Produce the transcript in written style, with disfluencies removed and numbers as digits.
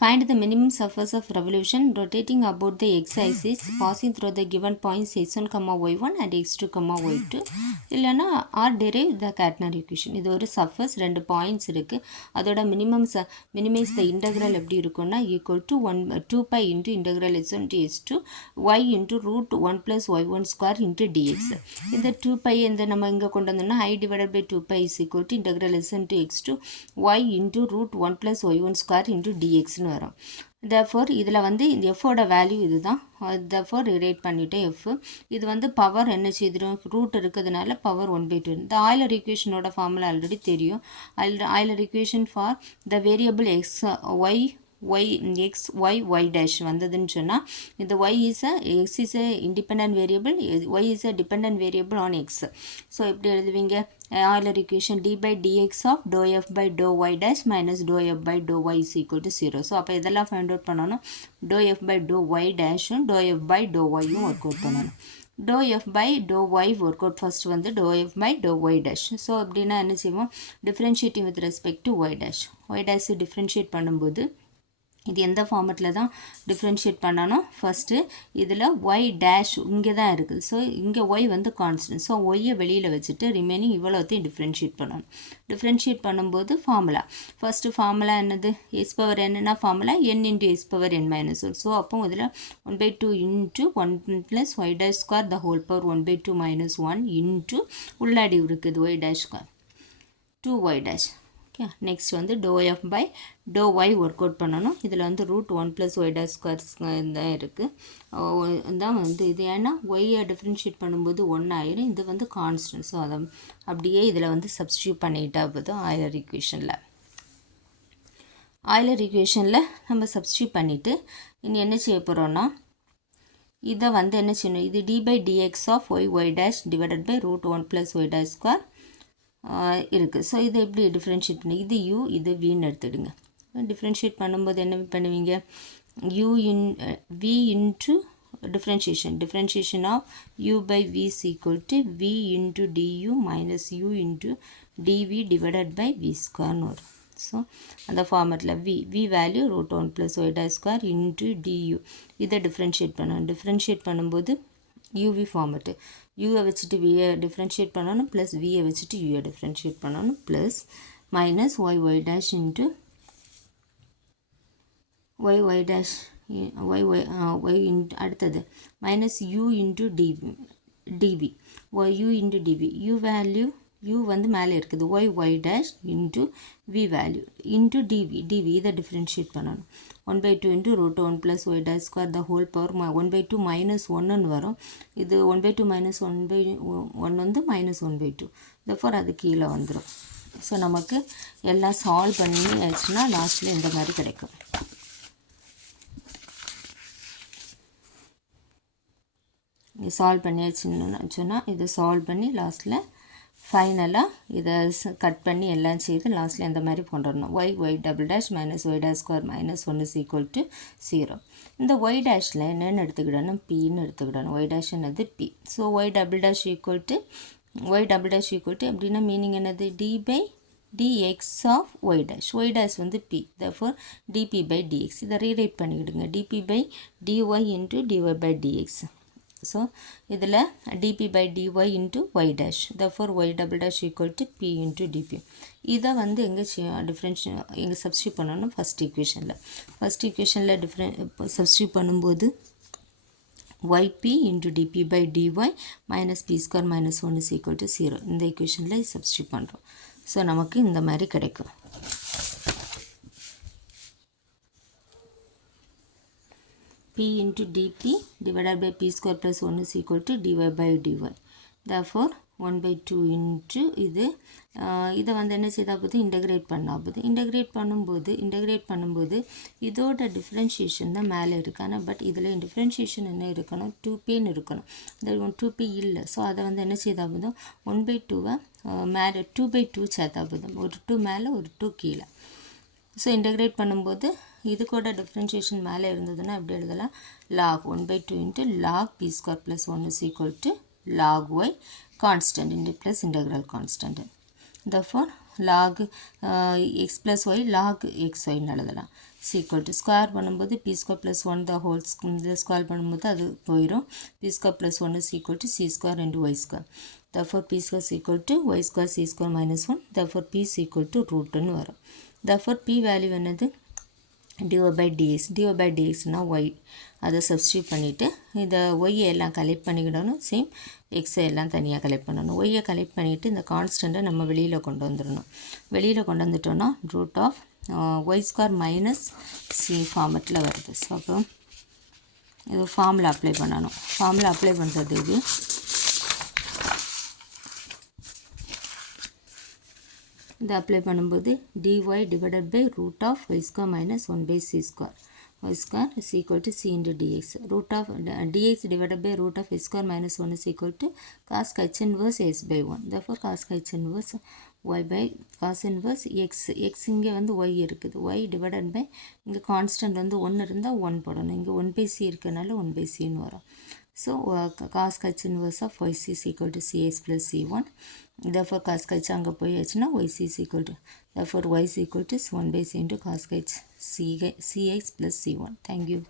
Find the minimum surface of revolution rotating about the x-axis passing through the given points x1, y1 and x2, y2 இல்லனா or derive the catenary equation. இது ஒரு surface ரெண்டு points இருக்கு. அதோட minimize the integral எப்படி இருக்கும்னா equal to 2 pi into integral x1 to x2 y into root 1 plus y1 square into dx. இந்த 2 pi இந்த நம்ம இங்க கொண்டு வந்தோம்னா I divided by 2 pi is equal to integral x1 to x2 y into root 1 plus y1 square into dx வரும். therefore இதில் வந்து இந்த f-ஓட வேல்யூ இதுதான். therefore ரைட் பண்ணிவிட்டு f இது வந்து பவர் என்ன செய்திரும் ரூட் இருக்கிறதுனால பவர் 1/2. இந்த ஆய்லர் ஈக்குவேஷனோட ஃபார்முலா ஆல்ரெடி தெரியும். Euler equation for the variable x y x y y dash வந்ததுன்னு சொன்னா இந்த x is a independent variable, y is a dependent variable on x. so எப்படி எழுதுவீங்க Euler equation d by dx of dou f by dou y dash minus dou f by dou y is equal to 0. so அப்ப இதெல்லாம் find out பண்ணனும். dou f by dou y dash dou f by dou y work out பண்ணனும். dou f by dou y work out first வந்து dou f by dou y dash. so அப்படினா என்ன செய்வோம் differentiating with respect to y dash. y dash differentiate பண்ணும்போது இது எந்த ஃபார்மட்ல தான் differentiate பண்ணனும் ஃபர்ஸ்ட் இதில் y dash இங்கே தான் இருக்குது. ஸோ இங்கே y வந்து கான்ஸ்டன்ட். ஸோ ஒய்யை வெளியில் வச்சுட்டு ரிமைனிங் இவ்வளோத்தையும் டிஃப்ரென்ஷியேட் பண்ணணும். டிஃப்ரென்ஷியேட் பண்ணும்போது ஃபார்முலா ஃபர்ஸ்ட் ஃபார்முலா என்னது எஸ் பவர் என்னன்னா formula n into s power n minus 1. So அப்போ இதில் 1/2 into 1 plus y dash square the whole power 1/2 minus 1 into உள்ளாடி இருக்குது y dash square 2y dash. okay next வந்து dou f by dou y work out பண்ணனும். இதில் வந்து root 1 plus y dash square தான் இருக்குது. தான் வந்து இது ஏன்னா y டிஃபரன்ஷியேட் பண்ணும்போது 1 ஆயிரும். இது வந்து கான்ஸ்டன்ட். ஸோ அதை அப்படியே இதில் வந்து சப்ஸ்டியூட் பண்ணிட்டா போதும் ஆய்லர் ஈக்குவேஷனில். ஆய்லர் ஈக்குவேஷனில் நம்ம சப்ஸ்டியூட் பண்ணிவிட்டு இனி என்ன செய்ய போகிறோன்னா இதை வந்து என்ன செய்யணும் இது d by dx of y dash divided by root 1 plus y dash square இருக்குது. ஸோ இதை எப்படி டிஃப்ரென்ஷியேட் பண்ணி இது u இது vன்னு எடுத்துடுங்க. டிஃப்ரென்ஷியேட் பண்ணும்போது என்ன பண்ணுவீங்க u in v into differentiation of u by v is equal to v into du minus u into dv divided by v square வரும். ஸோ அந்த ஃபார்மேட்டில் v value root 1 plus y dash square into du இதை differentiate பண்ணணும். Differentiate பண்ணும்போது uv format uவை வச்சுட்டு vயை differentiate பண்ணணும் plus vயை வச்சுட்டு uயை differentiate பண்ணணும் plus minus y dash into y dash y அடுத்தது minus u into dv u into dv u value u வந்து மேலே இருக்குது y dash into v value into dv இதை டிஃப்ரென்ஷியேட் பண்ணணும். 1/2 into root 1 plus y dash square the whole power 1/2 minus 1 வரும். இது 1/2 minus 1 வந்து minus 1/2. therefore அது கீழே வந்துடும். ஸோ நமக்கு எல்லாம் சால்வ் பண்ணி ஆச்சுன்னா லாஸ்ட்டில் இந்த மாதிரி கிடைக்கும். சால்வ் பண்ணியாச்சுன்னு சொன்னால் இதை சால்வ் பண்ணி லாஸ்ட்டில் ஃபைனலாக இதை கட் பண்ணி எல்லாம் செய்து லாஸ்ட்டில் இந்த மாதிரி கொண்டு வரணும். y double dash minus y dash square minus 1 is equal to 0. இந்த y டேஷில் என்னென்னு எடுத்துக்கிடணும் பின்னு எடுத்துக்கிடணும். y dash என்னது p. So y double dash equal to அப்படின்னா மீனிங் என்னது d by dx of y dash வந்து p. therefore dp by dx இதை rewrite பண்ணிக்கிடுங்க. dp by dy into dy by dx. so இதில் dp by dy into y dash therefore y double dash equal to p into dp. இதை வந்து எங்கே எங்கே substitute பண்ணணும் first ஈக்குவேஷனில் substitute பண்ணும்போது yp into dp by dy minus p square minus 1 is equal to 0. இந்த ஈக்குவேஷனில் சப்ஸ்டியூட் பண்ணுறோம். ஸோ நமக்கு இந்த மாதிரி கிடைக்கும். p into dp divided by p square plus 1 is equal to dy by dy. therefore 1/2 into இதை வந்து என்ன செய்தால் போது இன்டகிரேட் பண்ணால் போது இன்டகிரேட் பண்ணும்போது இதோட டிஃப்ரென்ஷியேஷன் தான் மேலே இருக்குது. ஆனால் பட் இதில் டிஃப்ரென்ஷியேஷன் என்ன இருக்கணும் 2pன்னு இருக்கணும். இந்த 2p இல்லை. ஸோ அதை வந்து என்ன செய்தால் போதும் 1/2வை மேலே 2/2 சேர்த்தா போதும். ஒரு 2 மேலே ஒரு 2 கீழே. ஸோ இன்டகிரேட் பண்ணும்போது இது கூட டிஃப்ரென்ஷியேஷன் மேலே இருந்ததுன்னா எப்படி எழுதலாம் log 1/2 into log p square plus 1 is equal to log y constant into plus integral constant. therefore log x plus y log xy எழுதலாம். equal to ஸ்கொயர் பண்ணும்போது p square plus 1 the whole இந்த square பண்ணும்போது அது போயிடும். p square plus 1 is equal to c square into y square. Therefore p square is equal to y square c square minus 1. Therefore p is equal to root ன்னு வரும். Therefore p value என்னது dy by dx. dy by dx னா y. அதை substitute பண்ணிவிட்டு இதை y எல்லாம் collect பண்ணிக்கிடணும். Same x எல்லாம் தனியாக கலெக்ட் பண்ணணும். y கலெக்ட் பண்ணிவிட்டு இந்த கான்ஸ்டண்ட்டை நம்ம வெளியில் கொண்டு வந்துடணும். வெளியில் கொண்டு வந்துட்டோன்னா root of y square minus c ஃபார்மெட்டில் வருது. ஸோ அப்போ இது ஃபார்மில் அப்ளை பண்ணணும். ஃபார்மில் அப்ளை பண்ணுறது இது இதை அப்ளை பண்ணும்போது dy divided by root of y square minus 1 by c square. y square is equal to c into dx. Root of dx divided by root of y square minus 1 is equal to cos h inverse s by 1. Therefore cos h inverse y by cos inverse x. x இங்கே வந்து y இருக்குது. y divided by இங்கே constant வந்து 1 இருந்தால் 1 போடணும். இங்கே 1 by c இருக்கனால 1 by cன்னு வரும். So cos h inverse of yc is equal to cs plus c1. Therefore cos h அங்கே போயாச்சுன்னா yc is equal to, therefore y is equal to 1 by c into cos h cx plus c1. Thank you.